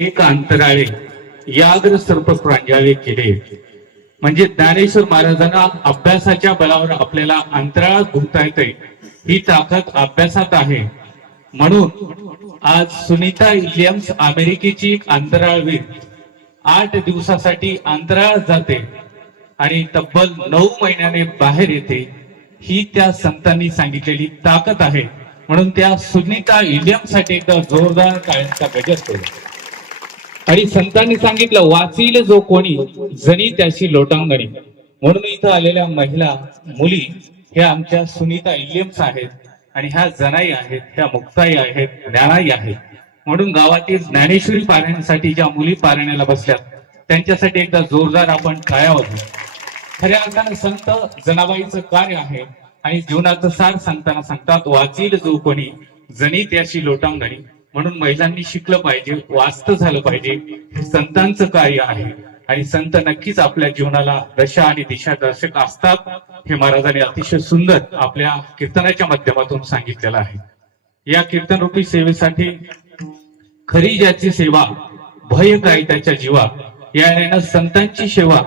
एक अंतराळे याग्र सर्प प्रांजाळे केले म्हणजे ज्ञानेश्वर महाराजांना अभ्यासाच्या बलावर आपल्याला अंतराळात घुमता येते ही ताकद अभ्यासात आहे. म्हणून आज सुनीता इलियम्स अमेरिकेची एक अंतराळवीर आठ दिवसासाठी अंतराळात जाते आणि तब्बल नऊ महिन्याने बाहेर येते. ही त्या संतांनी सांगितलेली ताकद आहे. म्हणून त्या सुनीता इलियम्ससाठी एकदा जोरदार काळ्यांचा गजर करू आणि संतांनी सांगितलं वाचील जो कोणी जणी त्याची लोटांगणी. म्हणून इथं आलेल्या महिला मुली ह्या आमच्या सुनीता इलियम्स आहेत आणि ह्या जनाई आहेत ह्या मुक्ताई आहेत ज्ञानाई आहेत. म्हणून गावातील ज्ञानेश्वरी पारायणासाठी ज्या मुली पारायणाला बसल्या त्यांच्यासाठी एकदा जोरदार आपण काया होतो खऱ्या अर्थानं संत जनाबाईचं कार्य आहे आणि जीवनाचं सार सांगताना सांगतात वाचील जो कोणी जणी त्याशी लोटांगणी. म्हणून महिलांनी शिकलं पाहिजे वाचतं झालं पाहिजे. हे संतांचं कार्य आहे. आणि संत नक्कीच आपल्या जीवनाला दशा आणि दिशा दर्शक असतात हे महाराजांनी अतिशय सुंदर आपल्या कीर्तनाच्या माध्यमातून सांगितलेलं आहे. या कीर्तन रूपी सेवेसाठी खरी ज्याची सेवा भय काय त्याच्या जीवा या संतांची सेवा